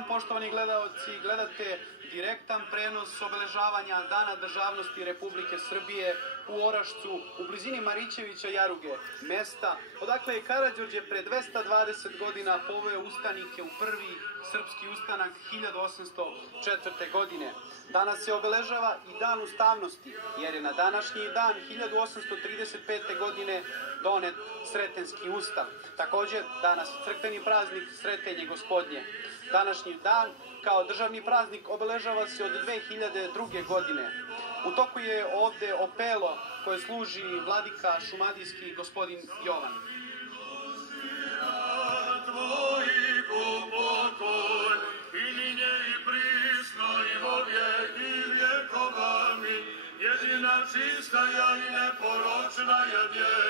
dan, poštovani gledaoci. Gledate direktan prenos obeležavanja Dana državnosti Republike Srbije u Orašcu, u blizini Marićevića Jaruge, mesta odakle je Karađorđe pre 220 godina poveo ustanike u prvi srpski ustanak 1804. godine. Danas se obeležava i Dan ustavnosti, jer je na današnji dan 1835. godine donet Sretenski ustav. Također, danas crkveni praznik Sretenje Gospodnje. Današnji dan kao državni praznik obeležava se od 2002. godine. U toku je ovde opelo koje služi vladika šumadijski gospodin Jovan. Jedina čista i neporočna je